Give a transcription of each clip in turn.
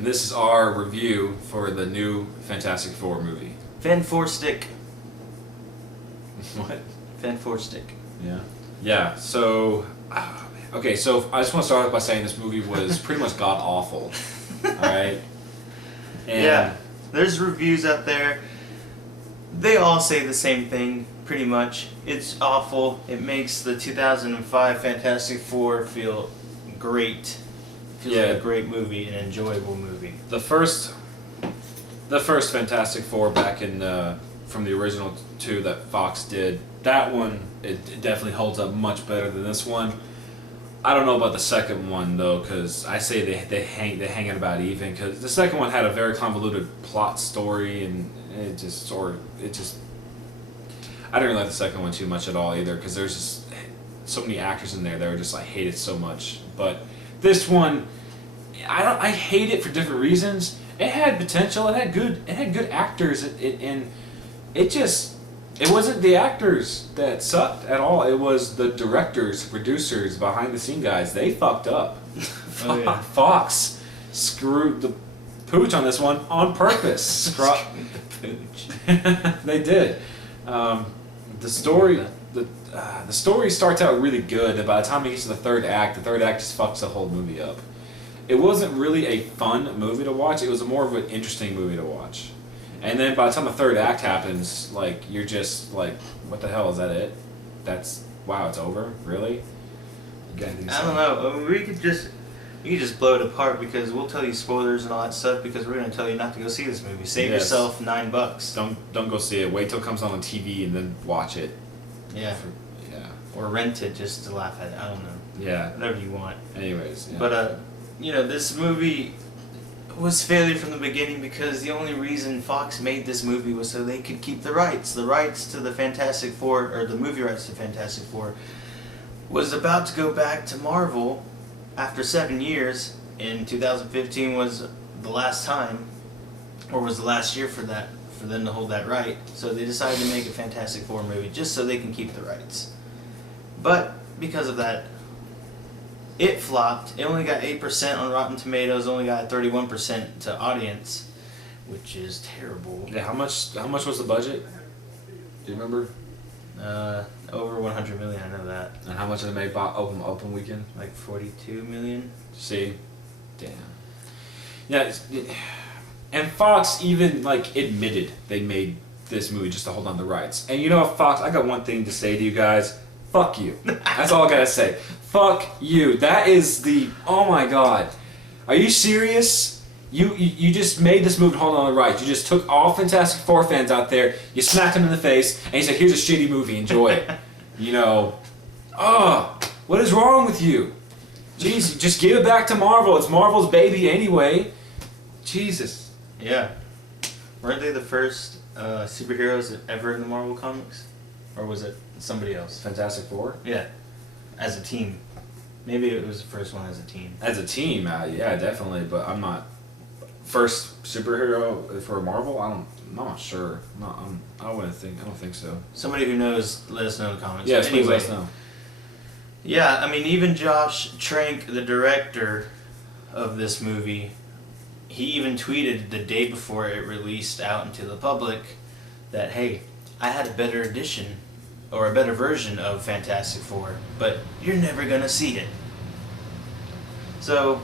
and this is our review for the new Fantastic Four movie. Fan Four Stick. What? Fan Four Stick. Yeah. Yeah. So, okay. So I just want to start off by saying this movie was pretty much god awful. All right. And Yeah. There's reviews out there. They all say the same thing, pretty much. It's awful. It makes the 2005 Fantastic Four feel great. Feels like a great movie, an enjoyable movie. The first Fantastic Four back in from the original two that Fox did. That one it definitely holds up much better than this one. I don't know about the second one though, because I say they hang it about even. Because the second one had a very convoluted plot story, and it just I didn't really like the second one too much at all either, because there's just so many actors in there that were just like hated so much. But this one, I hate it for different reasons. It had potential. It had good actors. It wasn't the actors that sucked at all. It was the directors, producers, behind the scene guys. They fucked up. Oh, yeah. Fox screwed the pooch on this one on purpose. They did. The story starts out really good, and by the time it gets to the third act just fucks the whole movie up. It wasn't really a fun movie to watch. It was more of an interesting movie to watch. And then by the time the third act happens, like, you're just like, what the hell, is that it? Wow, it's over? Really? I don't know. I mean, we could just blow it apart, because we'll tell you spoilers and all that stuff, because we're going to tell you not to go see this movie. Save yourself $9. Don't go see it. Wait till it comes on TV and then watch it. Yeah. Yeah. Or rent it just to laugh at it. I don't know. Yeah. Whatever you want. Anyways. Yeah. But, this movie was failure from the beginning, because the only reason Fox made this movie was so they could keep the rights. The rights to the Fantastic Four, or the movie rights to Fantastic Four, was about to go back to Marvel after 7 years. In 2015 was the last time, or was the last year for them to hold that right. So they decided to make a Fantastic Four movie just so they can keep the rights. But because of that, it flopped. It only got 8% on Rotten Tomatoes, only got 31% to audience, which is terrible. Yeah, how much was the budget? Do you remember? Over 100 million, I know that. And how much did it make open weekend? Like 42 million. See? Damn. Yeah, and Fox even, like, admitted they made this movie just to hold on to the rights. And you know what, Fox, I got one thing to say to you guys. Fuck you. That's all I gotta say. Fuck you. That is oh my god. Are you serious? You just made this movie to hold on to the rights. You just took all Fantastic Four fans out there, you smacked them in the face, and you said, here's a shitty movie, enjoy it. What is wrong with you? Jeez, just give it back to Marvel. It's Marvel's baby anyway. Jesus. Yeah. Weren't they the first superheroes ever in the Marvel comics? Or was it somebody else? Fantastic Four? Yeah. As a team. Maybe it was the first one as a team. As a team, yeah, definitely, but I'm not... First superhero for Marvel? I'm not sure. I don't think so. Somebody who knows, let us know in the comments. Yeah, anyway, let us know. Yeah, I mean, even Josh Trank, the director of this movie, he even tweeted the day before it released out into the public that, hey, I had a better edition, or a better version of Fantastic Four, but you're never gonna see it. So,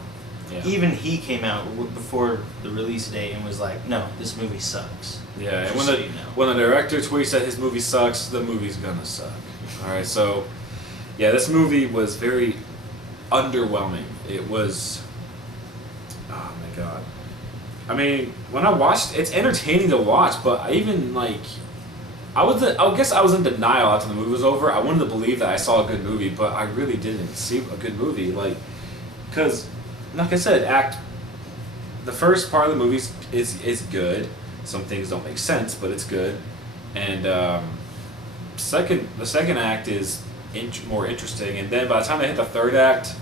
yeah. Even he came out before the release date and was like, no, this movie sucks. Yeah, and Just when the director tweets that his movie sucks, the movie's gonna suck. Alright, so, yeah, this movie was very underwhelming. It was... Oh my god. I mean, when I watched, it's entertaining to watch, but I even, like... I guess I was in denial after the movie was over. I wanted to believe that I saw a good movie, but I really didn't see a good movie. Because, like I said, the first part of the movie is good. Some things don't make sense, but it's good. And the second act is more interesting. And then by the time they hit the third act,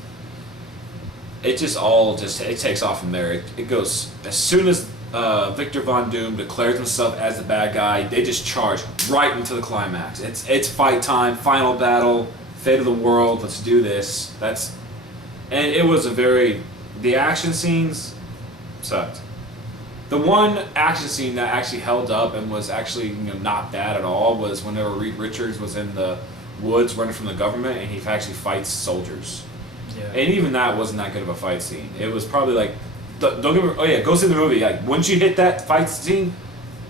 it takes off from there. It goes as soon as Victor Von Doom declares himself as the bad guy, they just charge right into the climax. It's fight time, final battle, fate of the world. Let's do this. And it was the action scenes sucked. The one action scene that actually held up and was actually not bad at all was whenever Reed Richards was in the woods running from the government and he actually fights soldiers. Yeah. And even that wasn't that good of a fight scene. It was probably like, don't get me. Oh yeah, go see the movie. Like once you hit that fight scene,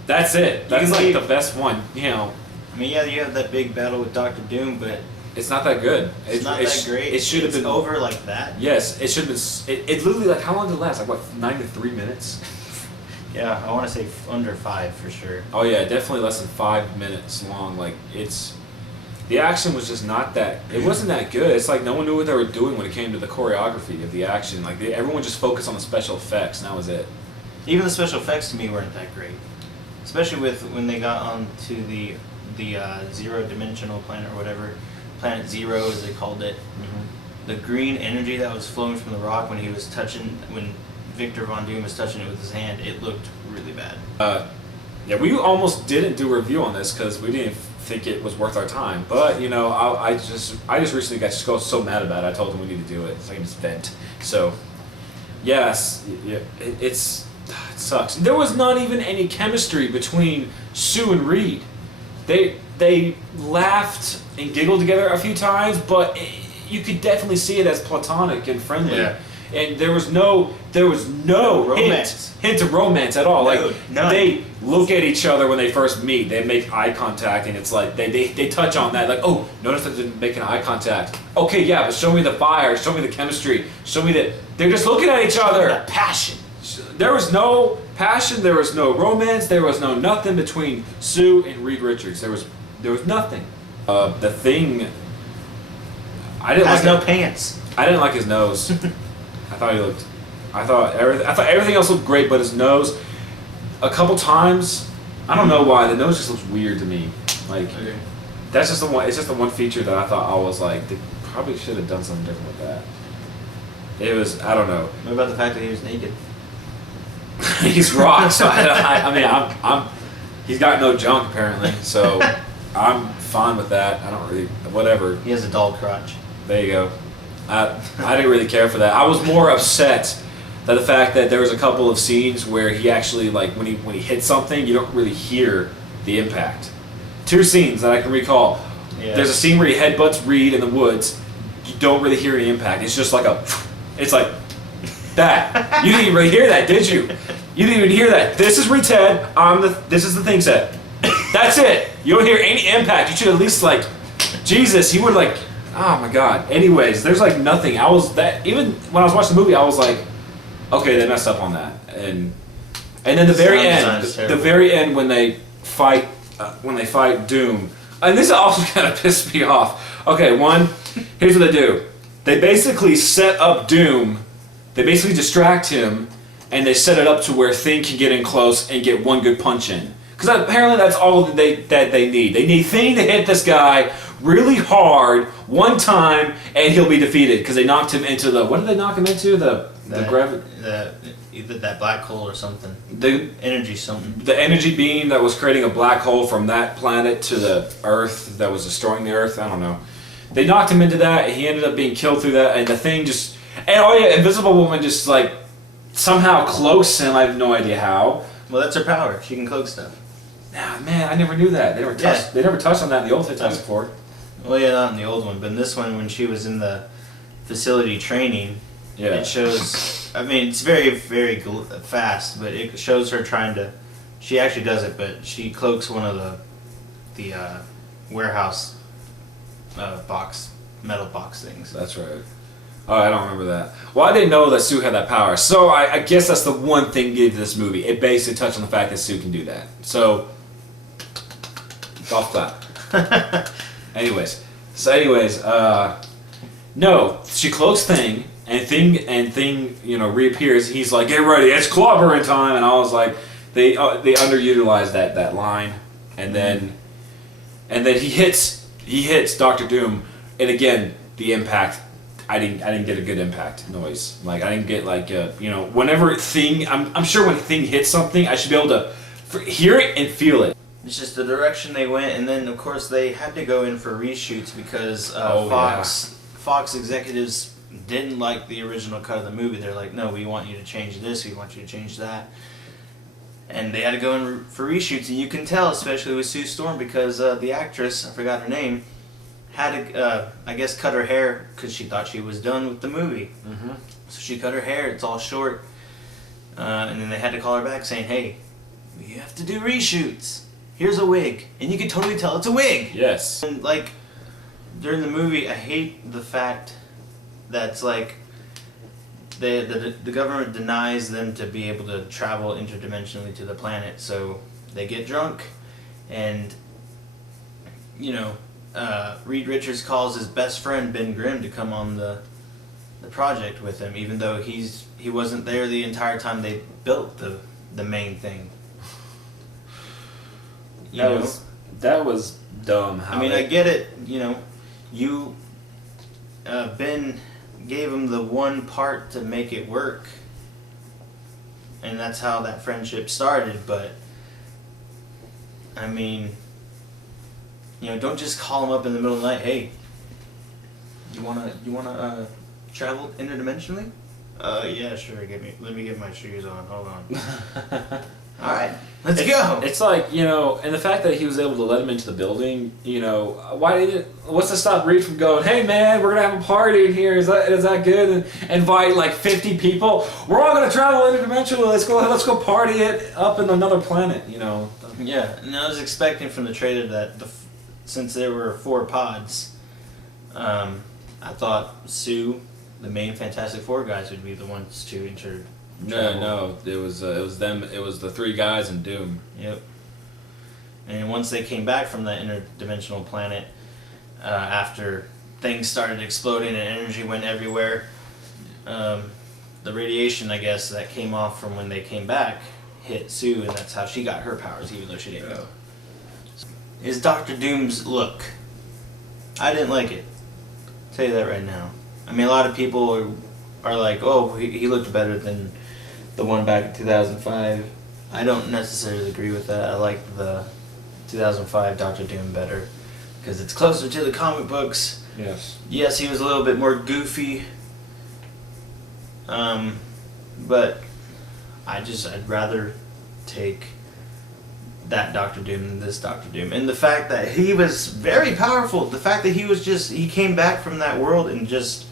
that's it. That's like the best one. I mean, yeah, you have that big battle with Doctor Doom, but it's not that good. it's not that great. It should have been over like that. Yes, it should have been. It literally like how long did it last? Like what, 9 to 3 minutes? Yeah, I want to say under 5 for sure. Oh yeah, definitely less than 5 minutes long. Like the action was just not that. It wasn't that good. It's like no one knew what they were doing when it came to the choreography of the action. Like everyone just focused on the special effects, and that was it. Even the special effects to me weren't that great, especially with when they got onto the zero-dimensional planet or whatever, Planet Zero as they called it. Mm-hmm. The green energy that was flowing from the rock when Victor Von Doom was touching it with his hand, it looked really bad. Yeah, we almost didn't do a review on this because we didn't think it was worth our time. But I just recently got so mad about it. I told him we need to do it so I can just vent. So, yes, yeah, it sucks. There was not even any chemistry between Sue and Reed. They laughed and giggled together a few times, but you could definitely see it as platonic and friendly. Yeah. And there was no romance. hint of romance at all. No, like none. they look at each other when they first meet. They make eye contact, and it's like they touch on that. Like, oh, notice that they're making eye contact. Okay, yeah, but show me the fire. Show me the chemistry. Show me that they're just looking at each other. That passion. There was no passion. There was no romance. There was no nothing between Sue and Reed Richards. There was nothing. The Thing. I didn't Has like no it. pants. I didn't like his nose. I thought everything else looked great, but his nose, a couple times, I don't know why the nose just looks weird to me. Like that's just the one. It's just the one feature that I thought I was like, they probably should have done something different with that. It was, I don't know. What about the fact that he was naked? He's rock, so I mean, I'm he's got no junk apparently, so I'm fine with that. I don't really, whatever. He has a doll crotch. There you go. I didn't really care for that. I was more upset that the fact that there was a couple of scenes where he actually, like, when he hits something, you don't really hear the impact. 2 scenes that I can recall. Yeah. There's a scene where he headbutts Reed in the woods. You don't really hear any impact. It's just like it's like that. You didn't even really hear that, did you? You didn't even hear that. This is Reed's head. This is the Thing set. That's it. You don't hear any impact. You should at least like, Jesus. He would like. Oh my God. Anyways, there's like nothing. Even when I was watching the movie, I was like, okay, they messed up on that. And then the very end when they fight Doom, and this also kind of pissed me off. Okay, here's what they do. They basically set up Doom. They basically distract him, and they set it up to where Thing can get in close and get one good punch in. Because apparently that's all that they need. They need Thing to hit this guy really hard one time, and he'll be defeated because they knocked him into the. What did they knock him into? Either that black hole or something. The energy something. The energy beam that was creating a black hole from that planet to the Earth that was destroying the Earth. I don't know. They knocked him into that, and he ended up being killed through that. And the Thing just. And oh yeah, Invisible Woman just like somehow cloaks him. I have no idea how. Well, that's her power. She can cloak stuff. Nah, man, I never knew that. They never touched on that in the old Fantastic Four. Well, yeah, not in the old one, but in this one, when she was in the facility training, yeah. It shows. I mean, it's very, very fast, but it shows her trying to. She actually does it, but she cloaks one of the warehouse metal box things. That's right. Oh, I don't remember that. Well, I didn't know that Sue had that power, so I guess that's the one thing gave to this movie. It basically touched on the fact that Sue can do that. So, golf clap. Anyways, no, she cloaks Thing, and Thing, reappears. He's like, "Get ready, it's clobbering time," and I was like, they underutilized that line, and then he hits Doctor Doom, and again the impact. I didn't get a good impact noise. Like I didn't get like whenever Thing. I'm sure when Thing hits something, I should be able to hear it and feel it. It's just the direction they went, and then of course they had to go in for reshoots because Fox executives didn't like the original cut of the movie. They're like, no, we want you to change this, we want you to change that. And they had to go in for reshoots, and you can tell, especially with Sue Storm, because the actress, I forgot her name, had to, I guess, cut her hair because she thought she was done with the movie. Mm-hmm. So she cut her hair, it's all short. And then they had to call her back saying, hey, we have to do reshoots. Here's a wig. And you can totally tell it's a wig. Yes. And, like, during the movie, I hate the fact that's, like, the government denies them to be able to travel interdimensionally to the planet. So they get drunk, and, you know, Reed Richards calls his best friend Ben Grimm to come on the project with him, even though he wasn't there the entire time they built the main thing. That was dumb. I mean, I get it. You know, Ben gave him the one part to make it work, and that's how that friendship started. But I mean, you know, don't just call him up in the middle of the night. Hey, you wanna travel interdimensionally? Yeah, sure. Let me get my shoes on. Hold on. All right, let's go. It's like, you know, and the fact that he was able to let him into the building, you know, what's to stop Reed from going, hey man, we're gonna have a party in here, is that good? And invite like 50 people. We're all gonna travel interdimensionally. Let's go party it up in another planet, you know. Yeah, and I was expecting from the trailer that since there were 4 pods, I thought Sue, the main Fantastic Four guys, would be the ones to enter. No, it was them. It was the 3 guys in Doom. Yep. And once they came back from that interdimensional planet, after things started exploding and energy went everywhere, the radiation, I guess, that came off from when they came back hit Sue, and that's how she got her powers, even though she didn't go. Is Doctor Doom's look? I didn't like it. I'll tell you that right now. I mean, a lot of people are like, oh, he looked better than the one back in 2005. I don't necessarily agree with that. I like the 2005 Doctor Doom better because it's closer to the comic books. Yes. Yes, he was a little bit more goofy. But I'd rather take that Doctor Doom than this Doctor Doom. And the fact that he was very powerful, the fact that he came back from that world and just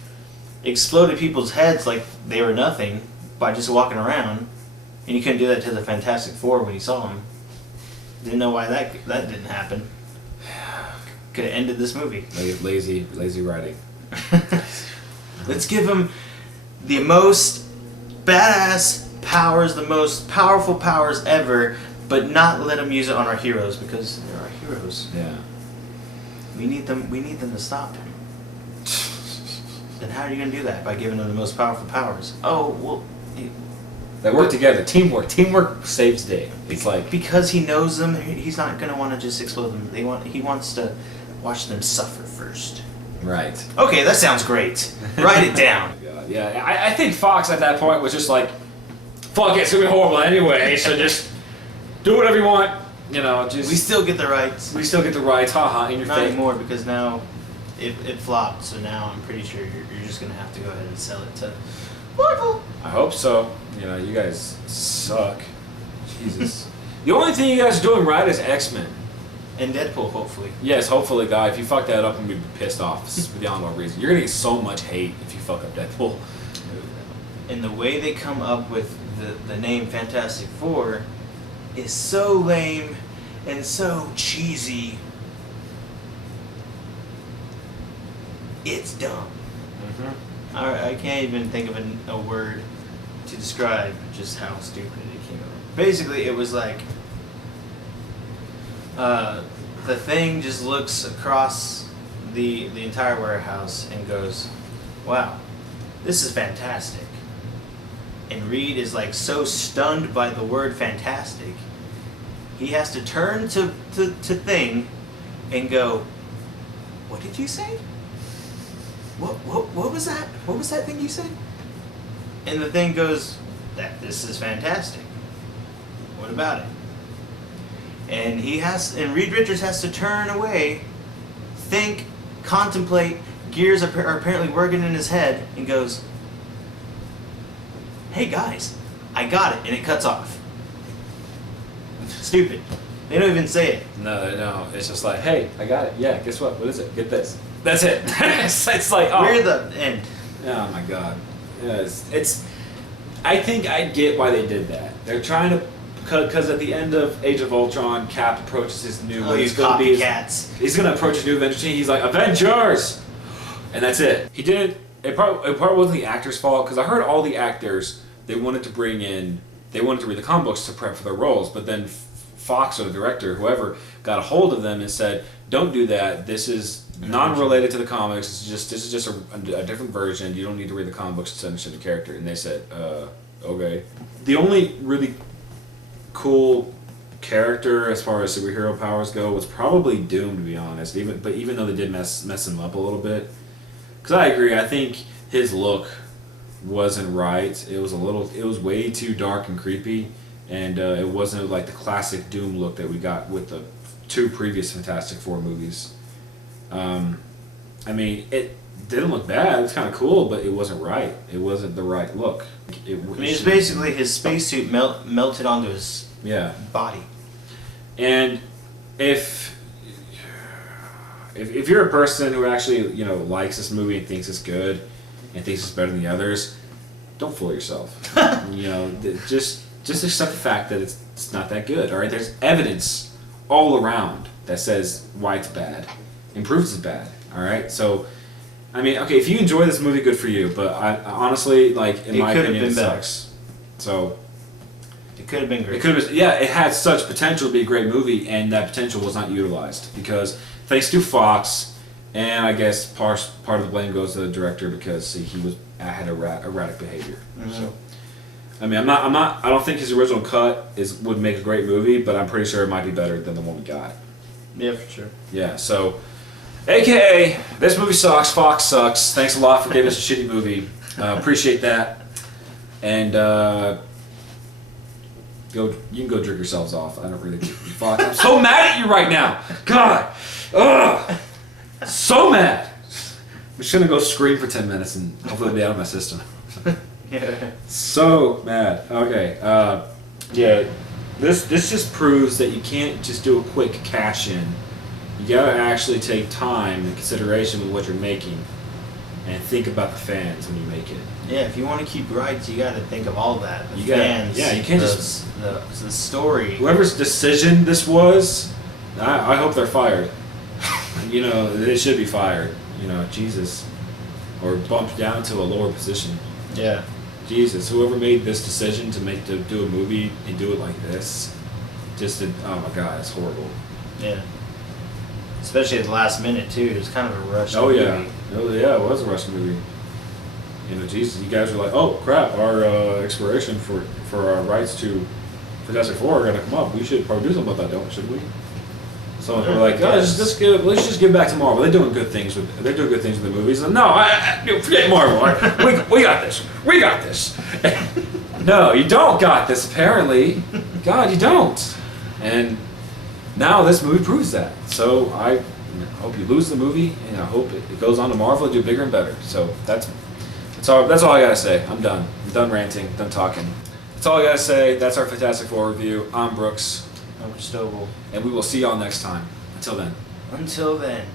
exploded people's heads like they were nothing by just walking around, and you couldn't do that to the Fantastic Four when he saw him. Didn't know why that didn't happen. Could have ended this movie. Lazy writing. Let's give him the most badass powers, the most powerful powers ever, but not let him use it on our heroes because they're our heroes. Yeah. We need them to stop him. Then how are you gonna do that? By giving them the most powerful powers? Oh well. They work together. Teamwork. Teamwork saves day. It's like because he knows them, he's not gonna want to just explode them. He wants to watch them suffer first. right. Okay, that sounds great. Write it down. God, yeah, I think Fox at that point was just like, fuck it, it's gonna be horrible anyway, so just do whatever you want. You know, just We still get the rights. we still get the rights, haha, in your Not face. anymore because now it flopped. So now I'm pretty sure you're just gonna have to go ahead and sell it to Marvel. I hope so. You know, you guys suck. Jesus. The only thing you guys are doing right is X-Men. And Deadpool, hopefully. Yes, hopefully, guy. If you fuck that up, I'm gonna be pissed off beyond what reason. You're gonna get so much hate if you fuck up Deadpool. And the way they come up with the name Fantastic Four is so lame and so cheesy. It's dumb. Mm-hmm. I can't even think of a word to describe just how stupid it came out. Basically, it was like the Thing just looks across the entire warehouse and goes, "Wow, this is fantastic." And Reed is like so stunned by the word "fantastic," he has to turn to Thing and go, "What did you say? What was that? What was that thing you said?" And the Thing goes, "That this is fantastic. What about it?" And Reed Richards has to turn away, think, contemplate, gears are apparently working in his head, and goes, "Hey guys, I got it," and it cuts off. Stupid. They don't even say it. No. It's just like, hey, I got it. Yeah, guess what? What is it? Get this. That's it. it's like, oh. We're the end. Oh my god. Yeah, it's. I think I get why they did that. They're trying to, because at the end of Age of Ultron, Cap approaches his new. Oh, he's gonna be. copycats. He's gonna approach his new Avengers team. He's like, Avengers, and that's it. He didn't. It probably wasn't the actor's fault, because I heard all the actors they wanted to bring in. They wanted to read the comic books to prep for their roles, but then Fox or the director, whoever, got a hold of them and said, "Don't do that. This is non-related to the comics. This is just a different version. You don't need to read the comic books to understand the character." And they said, "Okay." The only really cool character as far as superhero powers go was probably Doom, to be honest. Even though they did mess him up a little bit, because I agree. I think his look wasn't right. It was way too dark and creepy. And it wasn't like the classic Doom look that we got with the 2 previous Fantastic Four movies. I mean, it didn't look bad. It's kind of cool, but it wasn't right. It wasn't the right look. It's basically his spacesuit melted onto his body. And if you're a person who actually likes this movie and thinks it's good and thinks it's better than the others, don't fool yourself. Just accept the fact that it's not that good. All right, there's evidence all around that says why it's bad, and proves it's bad. All right, so I mean, okay, if you enjoy this movie, good for you. But I honestly, like, in my opinion, it sucks. So it could have been great. It could have, it had such potential to be a great movie, and that potential was not utilized because thanks to Fox, and I guess part of the blame goes to the director because he had erratic behavior. Mm-hmm. So. I mean, I don't think his original cut would make a great movie, but I'm pretty sure it might be better than the one we got. Yeah, for sure. Yeah, so, AKA, this movie sucks, Fox sucks. Thanks a lot for giving us a shitty movie. Appreciate that. And, you can go jerk yourselves off. I don't really give a fuck. I'm so mad at you right now. God. Ugh. So mad. I'm just gonna go scream for 10 minutes and hopefully it'll be out of my system. Yeah. So mad. Okay. Yeah. This just proves that you can't just do a quick cash in. You gotta actually take time and consideration with what you're making, and think about the fans when you make it. Yeah. If you want to keep rights, you got to think of all that. The You fans. gotta, you can't the story. Whoever's decision this was, I hope they're fired. They should be fired. Jesus, or bumped down to a lower position. Yeah. Jesus, whoever made this decision to do a movie and do it like this, oh my God, it's horrible. Yeah. Especially at the last minute too. It was kind of a rush. Oh movie. yeah, it was a rush movie. Jesus, you guys were like, oh crap, our expiration for our rights to Fantastic Four are gonna come up. We should probably do something about that, shouldn't we? So we're like, oh, let's just give it back to Marvel. They're doing good things with the movies. And no, forget Marvel. We got this. We got this. No, you don't got this. Apparently, God, you don't. And now this movie proves that. So I hope you lose the movie, and I hope it goes on to Marvel and do bigger and better. So that's all I gotta say. I'm done. I'm done ranting. Done talking. That's all I gotta say. That's our Fantastic Four review. I'm Brooks. I'm Stovall. And we will see y'all next time. Until then. Until then.